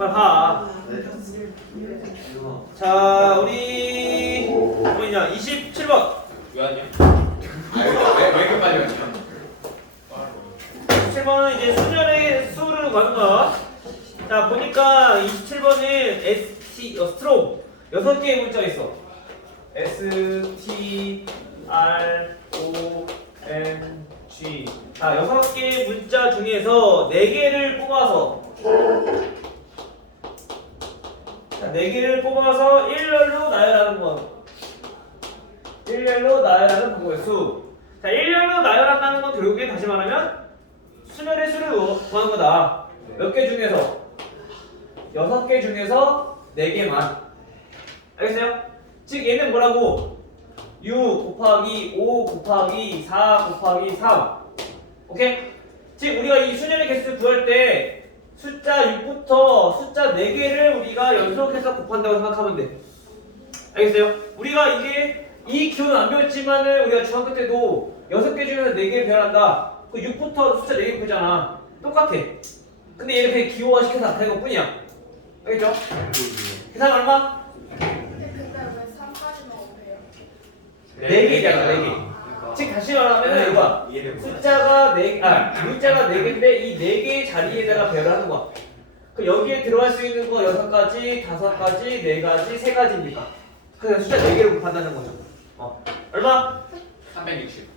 빨리 가. 자, 우리 뭐냐? 27번. 왜 하냐? 왜 이렇게 빨리 하냐? 27번은 이제 순열의 수를 가는 거야. 자, 보니까 27번은 스트롱 6개의 문자가 있어. STRONG. 자, 6개의 문자 중에서 4개를 뽑아서 4개를 뽑아서 일렬로 나열하는 거. 일렬로 나열하는 방법의 수. 자, 일렬로 나열한다는 건 결국에 다시 말하면 순열의 수를 구하는 거다. 몇 개 중에서? 6개 중에서 4개만. 알겠어요? 즉 얘는 뭐라고? 6 곱하기 5 곱하기 4 곱하기 3. 오케이? 즉 우리가 이 순열의 개수를 구할 때 숫자 6부터 숫자 4개를 우리가 연속해서 곱한다고 생각하면 돼. 알겠어요? 우리가 이게 이 기호는 안 배웠지만은 우리가 중학교 때도 6개 중에서 4개 배열한다. 그 6부터 숫자 4개 보잖아. 똑같아. 근데 얘를 그냥 기호화 시켜서 나타낸 것 뿐이야. 알겠죠? 계산 얼마? 근데 왜 3까지 넣어요? 4개잖아, 4개. 즉 다시 말하면 이거 숫자가 4개, 문자가 4개인데 이 4개의 자리에다가 배열을 하는 거야. 그 여기에 들어갈 수 있는 거 6가지, 5가지, 4가지, 3가지니까. 그래서 숫자 4개로 곱한다는 거죠. 얼마? 360.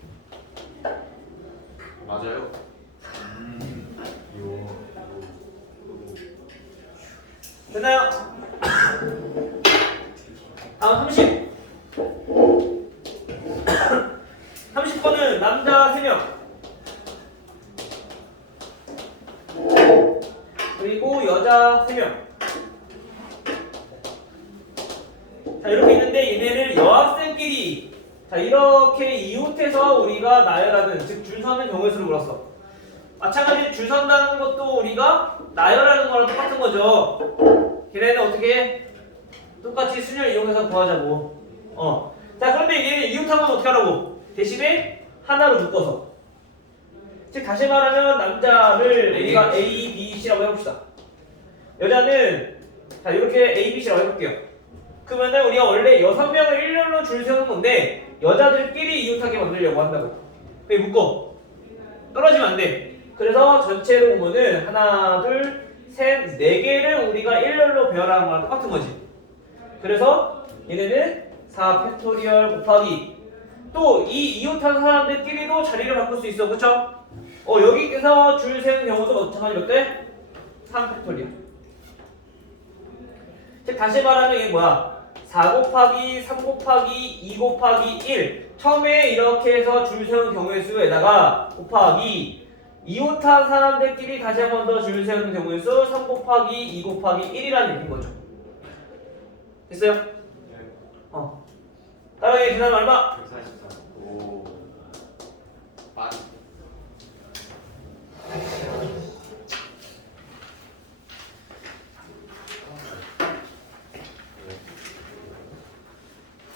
맞아요? 됐나요? 다음 30. 30번은 남자 3명. 그리고 여자 3명. 자, 이렇게 있는데 얘네를 여학생끼리 자, 이렇게 이웃해서 우리가 나열하는, 즉 줄 서는 경우의 수를 물었어. 마찬가지로 줄 선다는 것도 우리가 나열하는 거랑 똑같은 거죠. 걔네는 어떻게 해? 똑같이 순열 이용해서 구하자고. 자, 그런데 얘는 이웃하면 어떻게 하라고? 대신에 하나로 묶어서. 즉 다시 말하면 남자를 우리가 A, B, C라고 해봅시다. 여자는 자 이렇게 A, B, C라고 해볼게요. 그러면은 우리가 원래 6명을 일렬로 줄 세우는 건데 여자들끼리 이웃하게 만들려고 한다고. 그게 묶어. 떨어지면 안 돼. 그래서 전체로 보면은 하나, 둘, 셋, 4개를 우리가 일렬로 배열하는 거랑 똑같은 거지. 그래서 얘네는 4 팩토리얼 곱하기 또 이 이웃한 사람들끼리도 자리를 바꿀 수 있어. 그쵸? 여기께서 줄 세우는 경우도 마찬가지 몇 대? 3 팩토리얼. 즉 다시 말하면 이게 뭐야? 4 곱하기 3 곱하기 2 곱하기 1 처음에 이렇게 해서 줄 세우는 경우의 수에다가 곱하기 이웃한 사람들끼리 다시 한 번 더 줄 세우는 경우의 수 3 곱하기 2 곱하기 1이라는 얘기인 거죠. 됐어요? 따라해 계산 얼마? 144. 오. 만.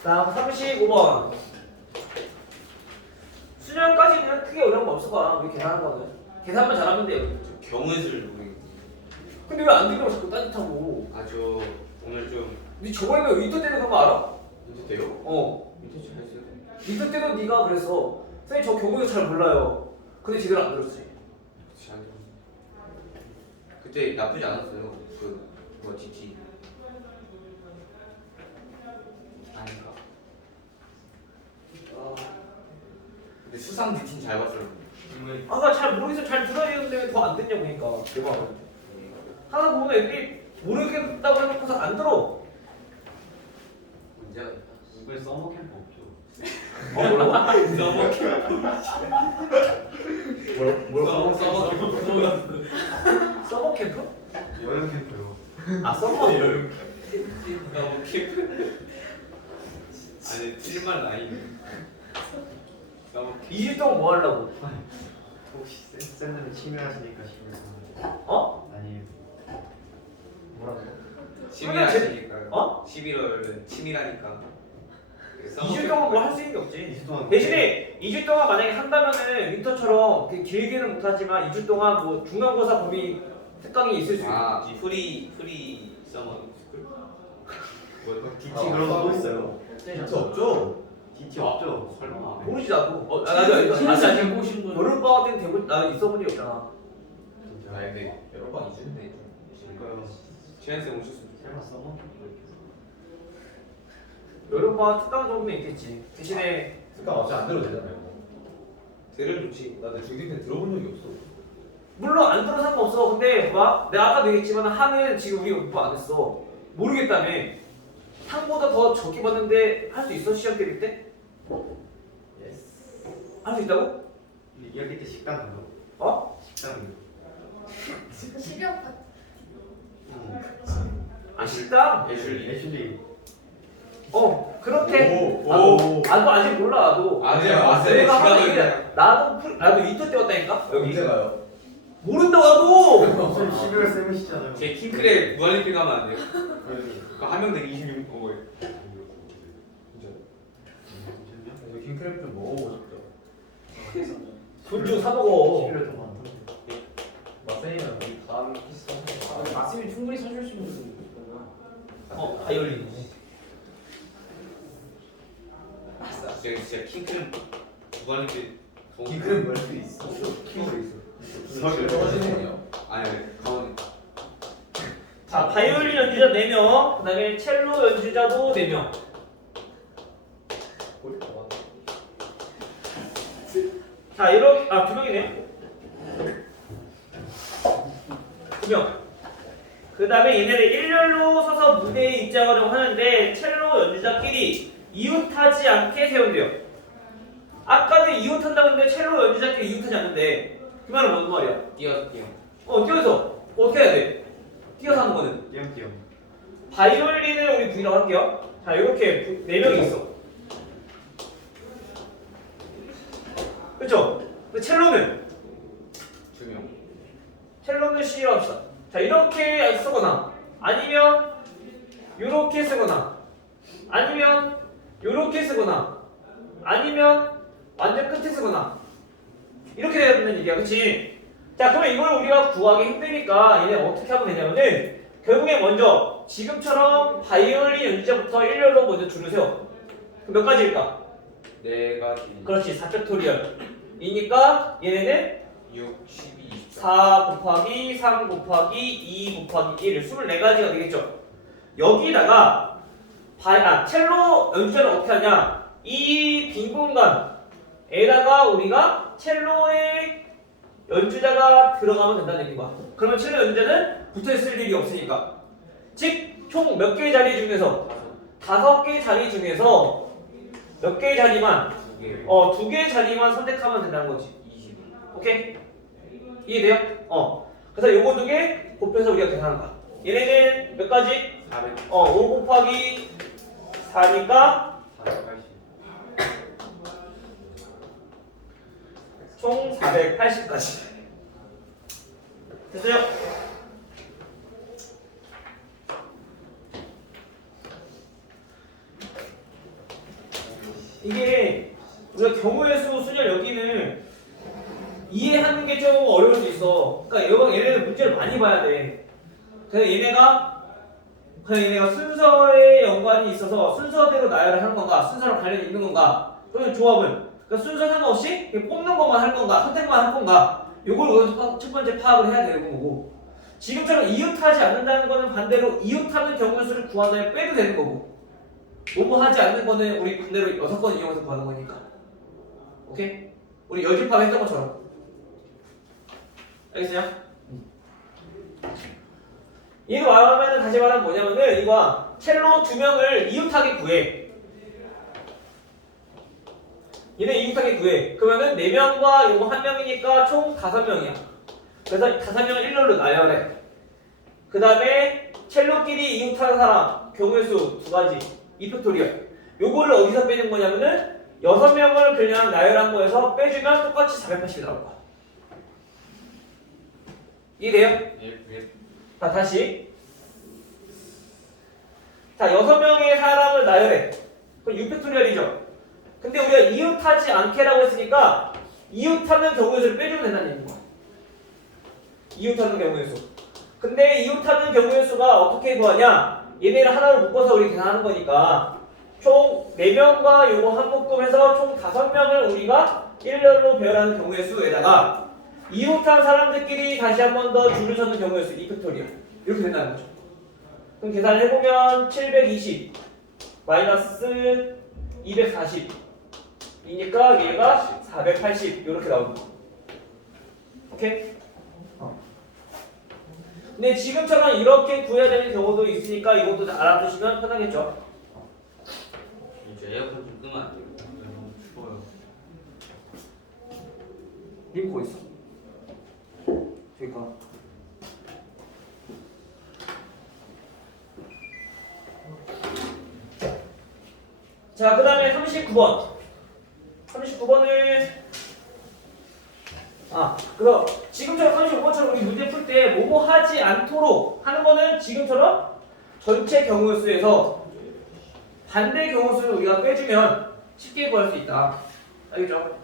다음 35번. 수련까지는 크게 어려운 거 없을 거야. 우리 계산하는 거는. 계산만 잘하면 돼요. 경우의 수를 모르겠지. 근데 왜 안 되냐고 자꾸 딴짓하고. 아, 저 오늘 좀 네 저번에 왜 인터 때도 그런 거 알아? 해도 돼요? 밑에 잘 써요. 인터 때도 네가 그랬어. 선생님 저 경우에서 잘 몰라요. 근데 제대로 안 들었지. 잘 들었어요. 그때 나쁘지 않았어요. 그거 DT. 아닌가? 근데 수상 DT는 잘 봤어요. 아까 잘 모르겠어. 잘 들어야 되는데 왜 더 안 듣냐고 그러니까. 대박. 하나 보면 애들이 모르겠다고 해놓고서 안 들어. 문제가 있다. 이번에 서머 캠프 없죠? 뭐라고? 서머 캠프? 여행 캠프요. 아 서머 너무 캠프. 아니 틀만 라인. 너무 2주 동안 뭐 하려고? 혹시 쌤들은 치매하시니까 싶어서. 아니 뭐라고? 치밀하시니까. 11월은 치밀하니까. 2주 동안 뭐 할 수 있는 게 없지. 2주 동안 대신에 2주 동안 만약에 한다면은 윈터처럼 되게 길게는 못하지만 2주 동안 뭐 중간고사 범위 특강이 있을 수 아 있지. 프리 서머 스쿨? 뭐 DT 그런 거 또 있어요. 진짜 없죠? DT 없죠? 설마. 모르지 나도. 나도 이거 진짜 아직 알고 오신 분. 여름 방학 때는 대본 나 있어본 적이 없잖아. 진짜. 아 근데 여러 번 잊었네. 그러니까요. 최현 쌤 오셨으면 좋겠다. 설마 써먹? 여름 방학 특강 정도는 있겠지. 대신에 그러니까 어차피 안 들어도 되잖아요. 들으면 좋지. 나 근데 중딩 때 들어본 적이 없어. 물론 안 들어 상관없어. 근데 봐, 내가 아까도 얘기했지만 하는 지금 우리가 공부 안 했어. 모르겠다며. 상보다 더 적게 받는데 할 수 있어 시험 때릴 때? 예스. 할 수 있다고? 2학기 때 식당 가서. 어? 식당. 시력 같 아 식당? 애슐리. 그렇대. 오, 나도 아직 몰라 나도. 아직 왔어요. 내가 지금 하는 여기. 얘기야. 나도 이때 때였다니까. 여기 언제가요? 모른다 나도. 12월 쌤이시잖아요. 제 킹크랩 무한리필 가면 안 돼요? 한 명 되게 26 먹어요. 저 킹크랩 좀 먹어보고 싶죠. 돈 주고 사 먹어. 11월 동안. 마세이는 우리 다음 키스. 말씀이 충분히 사줄 수 있는 거구나. 바이올린. 진짜 킹크랩 무한리필. 킹크랩 먹을 수 있어. 킹크랩 있어. 저기 떨어지네요. 아니 가만히. 자, 바이올린 연주자 4명, 그다음에 첼로 연주자도 4명. 자, 이렇게 2명이네. 2명. 그다음에 얘네들 일렬로 서서 무대에 입장하려고 하는데 첼로 연주자끼리 이웃하지 않게 세운대요. 아까는 이웃한다고 했는데 첼로 연주자끼리 이웃하지 않는데 그 말은 뭔 말이야? 뛰어. 뛰어서 어떻게 해야 돼? 뛰어서 하는 거는 띄엄띄엄. 바이올린을 우리 V라고 할게요. 자, 이렇게 4명이 있어. 그쵸? 근데 첼로는 2명. 첼로는 C라고 합시다. 자, 이렇게 쓰거나 아니면 요렇게 쓰거나 아니면 요렇게 쓰거나 아니면 완전 끝에 쓰거나 이렇게 돼야 된다는 얘기야. 그치? 자, 그러면 이걸 우리가 구하기 힘드니까 얘네 어떻게 하면 되냐면은 결국에 먼저 지금처럼 바이올린 연주자부터 일렬로 먼저 줄을 세워. 그럼 몇 가지일까? 4가지. 그렇지, 4팩토리얼이니까 얘네는 6, 12, 24. 4 곱하기 3 곱하기 2 곱하기 1 24가지가 되겠죠. 여기다가 첼로 연주자는 어떻게 하냐? 이 빈 공간에다가 우리가 첼로의 연주자가 들어가면 된다는 얘기인 거야. 그러면 첼로 연주자는 붙어있을 일이 없으니까. 즉 총 몇 개의 자리 중에서 5개의 자리 중에서 몇 개의 자리만 2개. 2개의 자리만 선택하면 된다는 거지. 20. 오케이? 이해돼요? 그래서 요거 2개 곱해서 우리가 계산한 거야. 얘네는 몇 가지? 400. 5 곱하기 4니까 480. 총 480까지. 됐어요? 이게 우리가 경우의 수 순열 여기는 이해하는 게 좀 어려울 수 있어. 그러니까 얘네는 문제를 많이 봐야 돼. 그래서 얘네가 순서에 연관이 있어서 순서대로 나열을 하는 건가, 순서랑 관련이 있는 건가, 또는 조합은 그러니까 순서 상관없이 그냥 뽑는 것만 할 건가, 선택만 할 건가, 요걸 우선 첫 번째 파악을 해야 되는 거고, 지금처럼 이웃하지 않는다는 거는 반대로 이웃하는 경우의 수를 구하다 빼도 되는 거고, 뭐뭐 하지 않는 거는 우리 반대로 6건 이용해서 구하는 거니까. 오케이? 우리 여집합 했던 것처럼. 알겠어요? 이거 말하면 다시 말하면 뭐냐면은 이거 첼로 2명을 이웃하게 구해. 얘네 이웃하게 구해. 그러면은 4명과 요거 1명이니까 총 5명이야. 그래서 5명을 일렬로 나열해. 그 다음에 첼로끼리 이웃하는 사람 경우의 수 2가지 2팩토리얼. 요거를 어디서 빼는 거냐면은 6명을 그냥 나열한 거에서 빼주면 똑같이 480이 나올 거야. 이해돼요? 예. 자, 다시. 자, 6명의 사람을 나열해. 그럼 6팩토리얼이죠. 근데 우리가 이웃하지 않게라고 했으니까 이웃하는 경우의 수를 빼주면 된다는 얘기인 거야. 이웃하는 경우의 수. 근데 이웃하는 경우의 수가 어떻게 구하냐? 얘네를 하나로 묶어서 우리 계산하는 거니까 총 4명과 요거 한 묶음해서 총 5명을 우리가 일렬로 배열하는 경우의 수에다가 이웃한 사람들끼리 다시 한 번 더 줄을 서는 경우의 수 2팩토리얼 이렇게 된다는 거죠. 그럼 계산을 해보면 720 마이너스 240 이니까 얘가 480 이렇게 나옵니다. 오케이? 근데 지금처럼 이렇게 구해야 되는 경우도 있으니까 이것도 알아두시면 편하겠죠. 이제 에어컨 좀 끄면 안 돼요? 너무 추워요. 리모컨 있어. 그러니까. 자, 그 다음에 39번. 39번을 그래서 지금처럼 35번처럼 우리 문제 풀 때 뭐뭐 하지 않도록 하는 거는 지금처럼 전체 경우 수에서 반대 경우 수를 우리가 빼주면 쉽게 구할 수 있다. 알겠죠?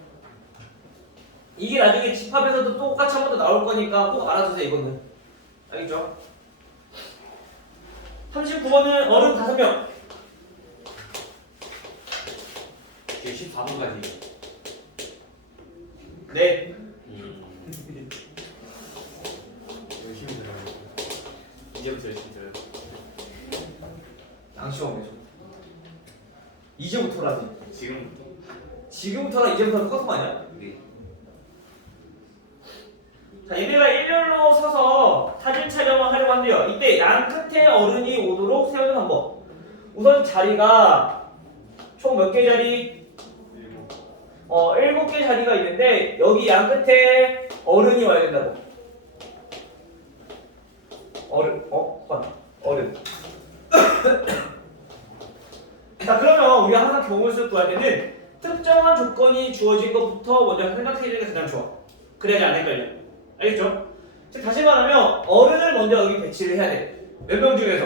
이게 나중에 집합에서도 똑같이 한 번 더 나올 거니까 꼭 알아두세요. 이거는. 알겠죠? 39번은 어른 5명. 이제 14분까지. 네. 열심히 들어요. 이제부터 열심히 들어요. 양시험에서. 이제부터라지. 지금부터. 지금부터랑 이제부터는 똑같은 거 아니야? 네. 자, 얘네가 일렬로 서서 사진 촬영을 하려고 한대요. 이때 양 끝에 어른이 오도록 세우는 방법. 우선 자리가 총 몇 개 자리? 7개 자리가 있는데 여기 양 끝에 어른이 와야 된다고. 어른. 자, 그러면 우리가 항상 경우를 구할 때는 특정한 조건이 주어진 것부터 먼저 생각해주는 게 가장 좋아. 그래야지 안 헷갈려. 알겠죠? 즉 다시 말하면 어른을 먼저 여기 배치를 해야 돼. 몇 명 중에서?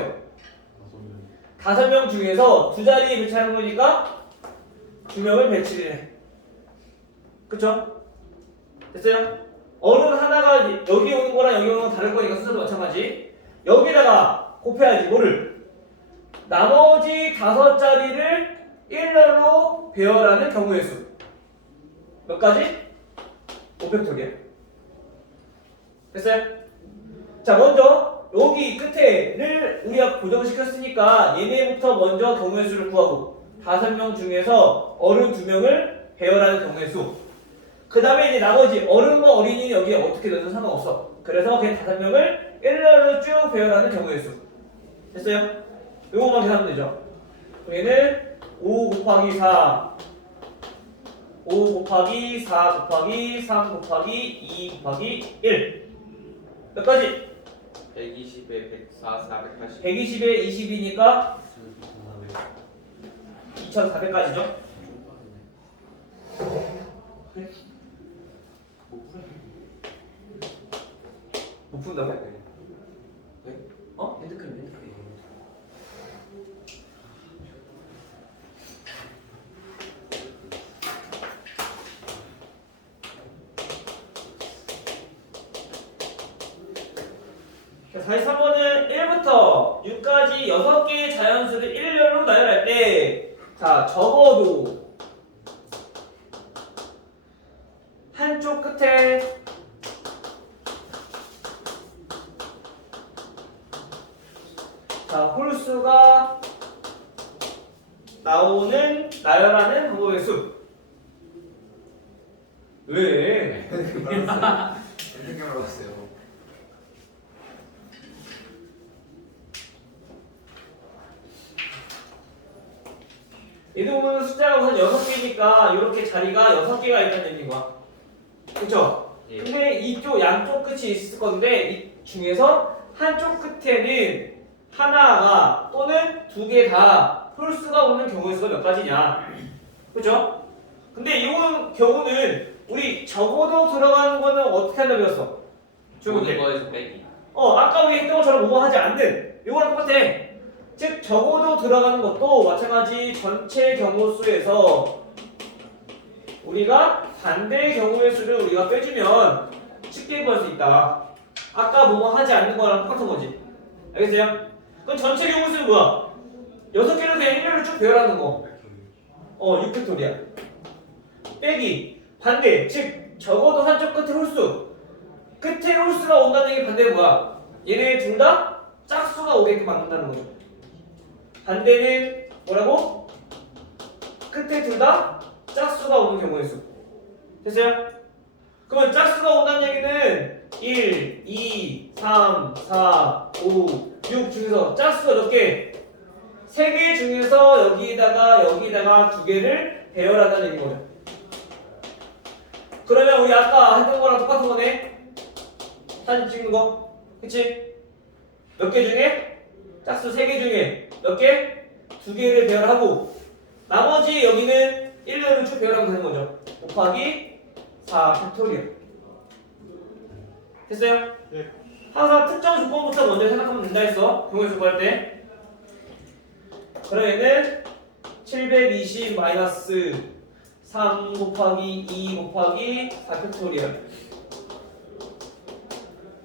5명 중에서 두 자리에 배치하는 거니까 2명을 배치를 해. 그쵸? 됐어요? 어른 하나가 여기 오는 거랑 여기 오는 건 다를 거니까 순서도 마찬가지. 여기다가 곱해야지 뭐를? 나머지 5자리를 일렬로 배열하는 경우의 수. 몇 가지? 5팩토리얼. 됐어요? 자, 먼저 여기 끝에를 우리가 고정시켰으니까 얘네부터 먼저 경우의 수를 구하고 5명 중에서 어른 2명을 배열하는 경우의 수. 그 다음에 이제 나머지 어른과 어린이는 여기에 어떻게 넣어도 상관없어. 그래서 그 5명을 일렬로 쭉 배열하는 경우의 수. 됐어요? 요거만 계산하면 되죠. 얘는 5 곱하기 4 5 곱하기 4 곱하기 3 곱하기 2 곱하기 1 몇 가지? 120에 104, 480. 120에 20이니까 2400까지죠? 못 푼다고? 핸드크림. 자, 43번은 1부터 6까지 6개의 자연수를 일렬로 나열할 때, 자, 적어도 한쪽 끝에 자, 홀수가 나오는 나열하는 방법의 수. 왜? 생각을 했어요. 얘도 보면 숫자가 우선 6개니까 이렇게 자리가 6개가 있다는 얘기인 거야. 그쵸? 예. 근데 이쪽 양쪽 끝이 있을 건데 이 중에서 한쪽 끝에는 하나가 또는 2개 다 홀수가 오는 경우의 수가 몇 가지냐. 그쵸? 근데 이 경우는 우리 적어도 들어가는 거는 어떻게 한다고 배웠어? 모든 거에서 빼기. 아까 우리 했던 것처럼 뭐뭐 하지 않는 이거랑 똑같아. 즉 적어도 들어가는 것도 마찬가지 전체 경우 수에서 우리가 반대 경우의 수를 우리가 빼주면 쉽게 구할 수 있다. 아까 뭐뭐 하지 않는 거랑 똑같은 거지. 알겠어요? 그럼 전체 경우수는 뭐야? 6개를 그냥 일렬로 쭉 배열하는 거. 6팩토리야. 빼기 반대, 즉 적어도 한쪽 끝에 홀수. 끝에 홀수가 온다는 얘기 반대는 뭐야? 얘네 둘 다 짝수가 오게끔 만든다는 거죠. 반대는 뭐라고? 끝에 둘 다 짝수가 오는 경우의 수. 됐어요? 그러면 짝수가 온다는 얘기는 1, 2, 3, 4, 5, 6 중에서 짝수가 몇 개? 3개 중에서 여기다가 2개를 배열한다는 얘기인 거죠. 그러면 우리 아까 했던 거랑 똑같은 거네? 사진 찍는 거. 그치? 몇 개 중에? 짝수 3개 중에 몇 개? 2개를 배열하고 나머지 여기는 1렬로 쭉 배열하면 되는 거죠. 곱하기 4 팩토리얼. 됐어요? 네. 항상 특정 조건부터 먼저 생각하면 된다 했어. 경우의 수 구할 때. 그러면은 720 마이너스 3 곱하기 2 곱하기 4 팩토리얼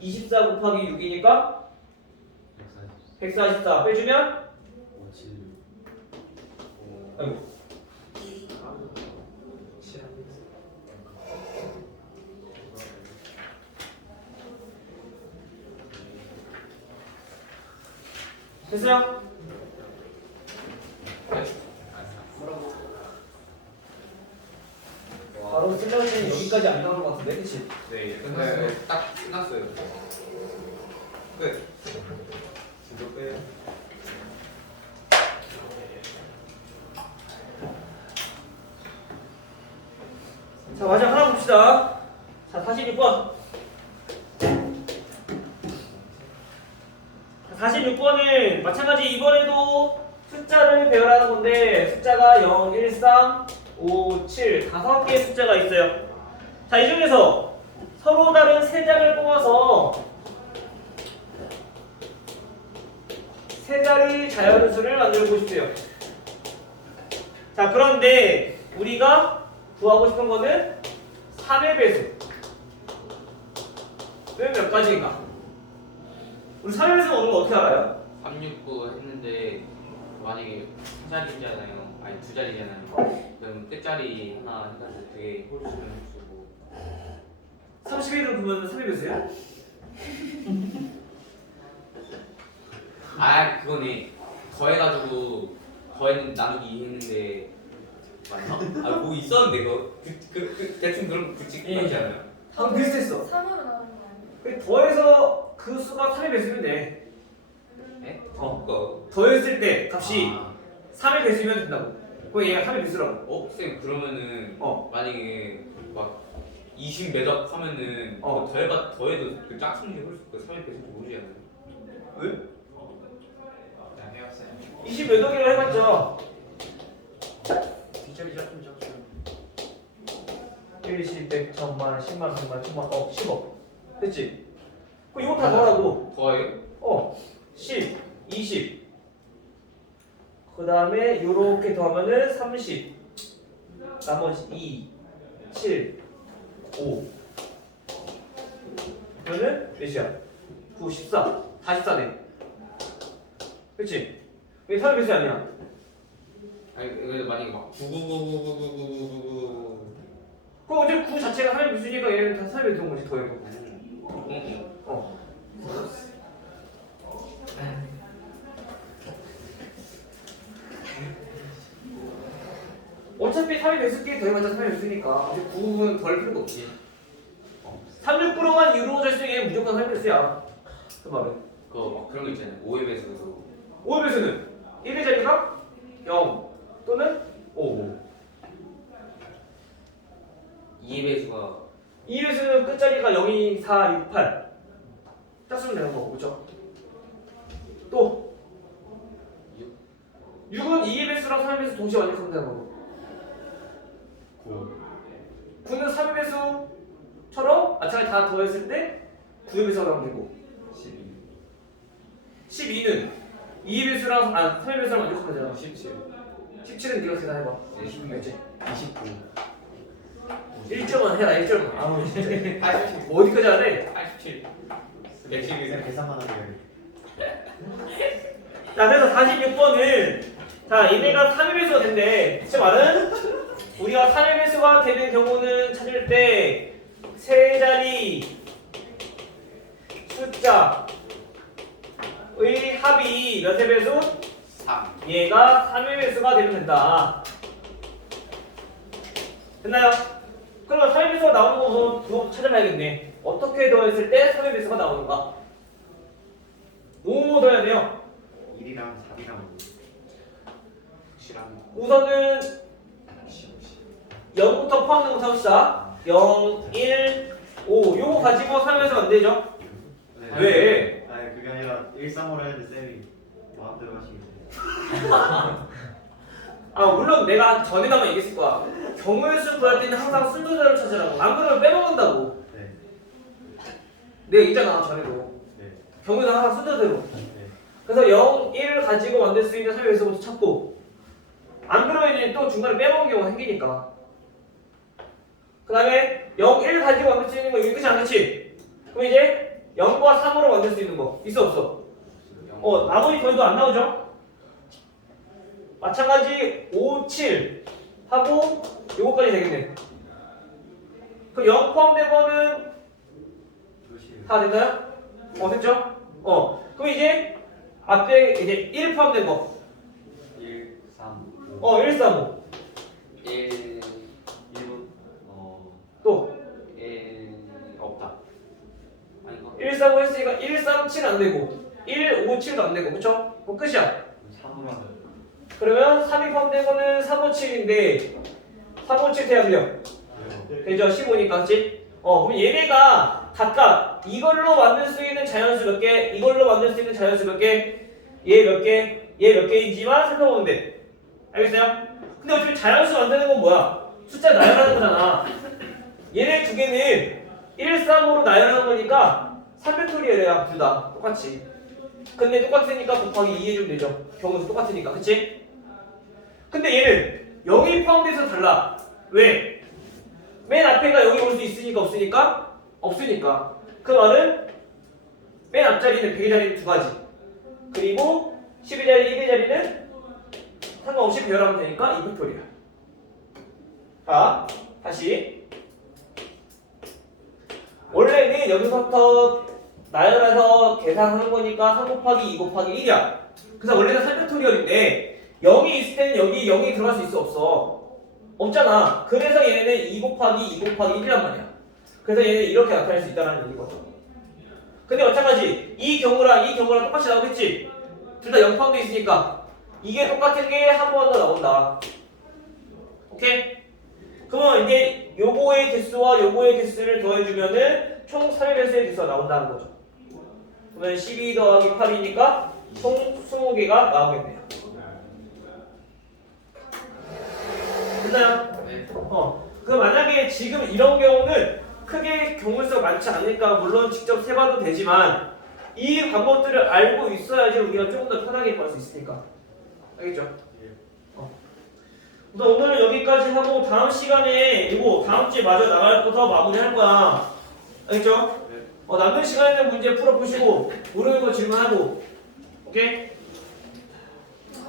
24 곱하기 6이니까 144 빼주면 아이고 됐어요? 바로 쓸려는 여기까지 안 나오는 것 같은데, 그치? 네, 딱 끝났어요. 끝. 진짜 빼요. 자, 마지막 하나 봅시다. 자, 46번. 46번은 마찬가지 이번에도 숫자를 배열하는 건데 숫자가 0, 1, 3, 5, 7 5개의 숫자가 있어요. 자, 이 중에서 서로 다른 3장을 뽑아서 3자리 자연수를 만들고 싶대요. 자, 그런데 우리가 구하고 싶은 거는 3의 배수는 몇 가지인가? 우리 3의 배수 오는 거 어떻게 알아요? 369 했는데 만약에 한 자리잖아요. 아니 두 자리잖아요. 그럼 끝자리 하나 해가지고 되게 홀수면 홀수고. 31을 보면 3의 배수야? 아 그거네. 더해가지고 더했는 나누기 2 했는데 맞나? 아뭐 있었는데 그 대충 그런 규칙 맞지 않아요? 방금 비슷했어. 3으로 나오는 거 아니야? 더해서 그 수가 3의 배수면 돼. 네? 어. 더했을 때 값이 아. 3의 배수면 된다고. 그거 얘가 3의 배수라고. 쌤 그러면은 어. 만약에 막 20 매덕 하면은 더해도 그 짝퉁이 홀수 그 3의 배수도 모르지 않아요? 왜? 네, 해요 쌤. 20 몇 억이라 해봤자 뒷자리 작품 작품 1, 10, 100, 1000만, 10만, 100만, 1000만, 10억. 됐지? 그럼 이거 다 더하라고. 더해요? 10, 20. 그 다음에 요렇게 더하면은 30. 나머지 2, 7, 5. 그러면 몇이야? 9, 14. 44네. 그치? 이게 3의 배수 아니야? 아니 그래도 만약에 막 999999999 그럼 어차피 9 자체가 3의 배수니까 얘는 다 3의 배수인 거지, 더해도. 어. 어차피 3의 배수끼리 더해봤자 3의 배수니까 9는 더할 필요가 없지. 369로만 이루어져 있으면 얘는 무조건 3의 배수야. 그 말은. 그거 막 그런 거 있잖아요. 5의 배수에서 5의 배수는 1의 자리가 0 또는 5. 2의 배수가 2의 배수는 끝자리가 0, 2, 4, 6, 8. 딱 쓰면 되는 거고, 그죠? 또 6은 2의 배수랑 3의 배수 동시에 완성하면 되는 거고. 9는 3의 배수처럼 마찬가지 다 더했을 때 9의 배수가 나오면 되고. 12는 2의 배수랑 3의 배수랑 완성하면 되잖아. 17은 네가 계산해봐. 26. 알지? 29. 1점만 해라, 1점만. 아우 진짜. 어디까지 하래? 87 112. 계산만 하면 자, 그래서 46번은 자, 얘네가 3의 배수가 된대. 즉 말은 우리가 3의 배수가 되는 경우는 찾을 때 세 자리 숫자의 합이 몇의 배수? 3. 얘가 3의 배수가 되면 된다. 됐나요? 그러면 3의 배수가 나오는 거 그거 찾아봐야겠네. 어떻게 더했을 때 3의 배수가 나오는가? 뭐 더해야 돼요? 1이랑 4이랑 확실한 거. 우선은 0부터 포함된 거 해봅시다. 0, 1, 5 요거 가지고 3에서 안 되죠? 왜? 아니 그게 아니라 1, 3으로 했는데 쌤이 마음대로 하시겠어요. 아 물론 내가 전에 가면 얘기했을 거야. 경우의 수 구할 때는 항상 순서대로 찾으라고. 안 그러면 빼먹는다고. 네. 내가 얘기했잖아 전에도. 네. 경우는 항상 순서대로. 네. 그래서 0, 1 가지고 만들 수 있는 3에서부터 찾고 안 그러면 이제 또 중간에 빼먹은 경우가 생기니까. 그 다음에 0, 1 가지고 만들 수 있는 거 이게 끝이 아니지? 그럼 이제 0과 3으로 만들 수 있는 거 있어 없어? 나머지 거의도 안 나오죠? 마찬가지 5, 7 하고 요거까지 되겠네. 그 0 포함된 거는 도시 다 됐나요? 됐죠? 그럼 이제 앞에 이제 1 포함된 거 1, 3, 5 1, 3, 5 1, 1분 또 1 없다. 아닌가? 1, 3, 5 했으니까 1, 3, 7 안 되고 1, 5, 7도 안 되고 그쵸? 그럼 끝이야. 3으로 하면 그러면 3이 포함된 거는 3, 5, 7인데 3, 5, 7 돼야 돼요. 되죠? 15니까 그치? 그럼 얘네가 각각 이걸로 만들 수 있는 자연수 몇 개, 이걸로 만들 수 있는 자연수 몇 개, 얘 몇 개, 얘 몇 개인지만 살펴보면 돼. 알겠어요? 근데 어차피 자연수 만드는 건 뭐야? 숫자 나열하는 거잖아. 얘네 두 개는 1, 3으로 나열하는 거니까 3팩토리얼이야 둘 다 똑같이. 근데 똑같으니까 곱하기 2 해주면 되죠. 경우도 똑같으니까 그치? 근데 얘는 0이 포함돼서 달라. 왜? 맨 앞에가 0이 올 수 있으니까 없으니까? 없으니까. 그 말은 맨 앞자리는 100의 자리는 두 가지. 그리고 10의 자리, 1의 자리는 상관없이 배열하면 되니까 2팩토리야. 자, 다시. 원래는 여기서부터 나열해서 계산하는 거니까 3 곱하기 2 곱하기 1이야. 그래서 원래는 3팩토리얼인데 0이 있을 때는 여기 0이 들어갈 수 있어 없어? 없잖아. 그래서 얘네는 2 곱하기 2 곱하기 1이란 말이야. 그래서 얘는 이렇게 나타낼 수 있다는 얘기거든. 근데 마찬가지 이 경우랑 똑같이 나오겠지? 둘 다 0 포함되어 있으니까 이게 똑같은 게 한 번 더 나온다. 오케이? 그러면 이제 요거의 개수와 요거의 개수를 더해주면은 총 3의 배수의 개수가 나온다는 거죠. 그러면 12 더하기 8이니까 총 20개가 나오겠네요. 됐나요? 네. 그 만약에 지금 이런 경우는 크게 경우수가 많지 않으니까 물론 직접 세봐도 되지만 이 방법들을 알고 있어야지 우리가 조금 더 편하게 구할 수 있으니까. 알겠죠? 우선 오늘은 여기까지 하고 다음 시간에 이거 다음 주에 마저 나갈 거 더 마무리할 거야. 알겠죠? 남는 시간에는 문제 풀어보시고 모르는 거 질문하고. 오케이?